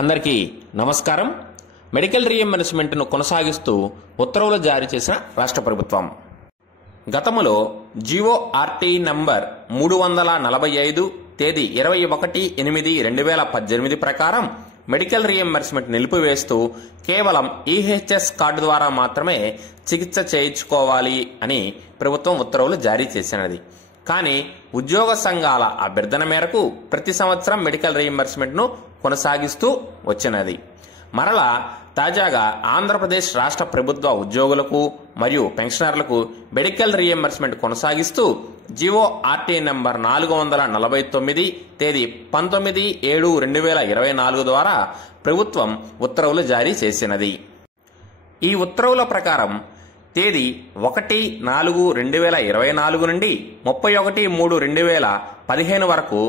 అందరికీ నమస్కారం. మెడికల్ రీఎంబర్స్మెంట్ను కొనసాగిస్తూ ఉత్తర్వులు జారీ చేసిన రాష్ట్ర ప్రభుత్వం గతంలో జీఓఆర్టీ నంబర్ 345 తేదీ 21/8/2018 ప్రకారం మెడికల్ రీఎంబర్స్మెంట్ నిలిపివేస్తూ కేవలం ఈహెచ్ఎస్ కార్డు ద్వారా మాత్రమే చికిత్స చేయించుకోవాలి అని ప్రభుత్వం ఉత్తర్వులు జారీ చేసినది. కానీ ఉద్యోగ సంఘాల అభ్యర్థన మేరకు ప్రతి సంవత్సరం మెడికల్ రీఎంబర్స్మెంట్ను కొనసాగిస్తూ వచ్చినది. మరలా తాజాగా ఆంధ్రప్రదేశ్ రాష్ట్ర ప్రభుత్వ ఉద్యోగులకు మరియు పెన్షనర్లకు మెడికల్ రీఎంబర్స్మెంట్ కొనసాగిస్తూ జీఓఆర్టీ నంబర్ 449 తేదీ 19/7/2024 ద్వారా ప్రభుత్వం ఉత్తర్వులు జారీ చేసినది. ఈ ఉత్తర్వుల ప్రకారం తేదీ 1/4/2024 నుండి 31/3/2015 వరకు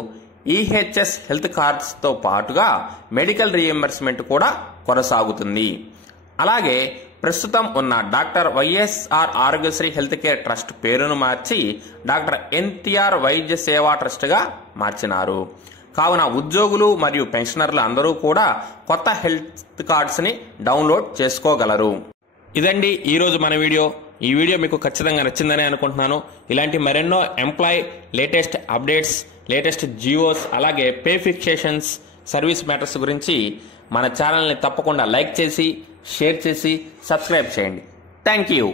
ఈహెచ్ఎస్ హెల్త్ కార్డ్స్తో పాటుగా మెడికల్ రీఎంబర్స్మెంట్ కూడా కొనసాగుతుంది. అలాగే ప్రస్తుతం ఉన్న doctor YSR Aarogyasri health care trust పేరును మార్చి డాక్టర్ ఎన్టీఆర్ వైద్య సేవా ట్రస్ట్గా మార్చినారు. కావున ఉద్యోగులు మరియు పెన్షనర్లు అందరూ కూడా కొత్త హెల్త్ కార్డ్స్ని డౌన్లోడ్ చేసుకోగలరు. ఇదండి ఈరోజు మన వీడియో. ఈ వీడియో మీకు ఖచ్చితంగా నచ్చిందని అనుకుంటున్నాను. ఇలాంటి మరెన్నో ఎంప్లాయ్ లేటెస్ట్ అప్డేట్స్, లేటెస్ట్ జియోస్, అలాగే పే ఫిక్సేషన్స్, సర్వీస్ మ్యాటర్స్ గురించి మన ఛానల్ని తప్పకుండా లైక్ చేసి, షేర్ చేసి, సబ్స్క్రైబ్ చేయండి. Thank you.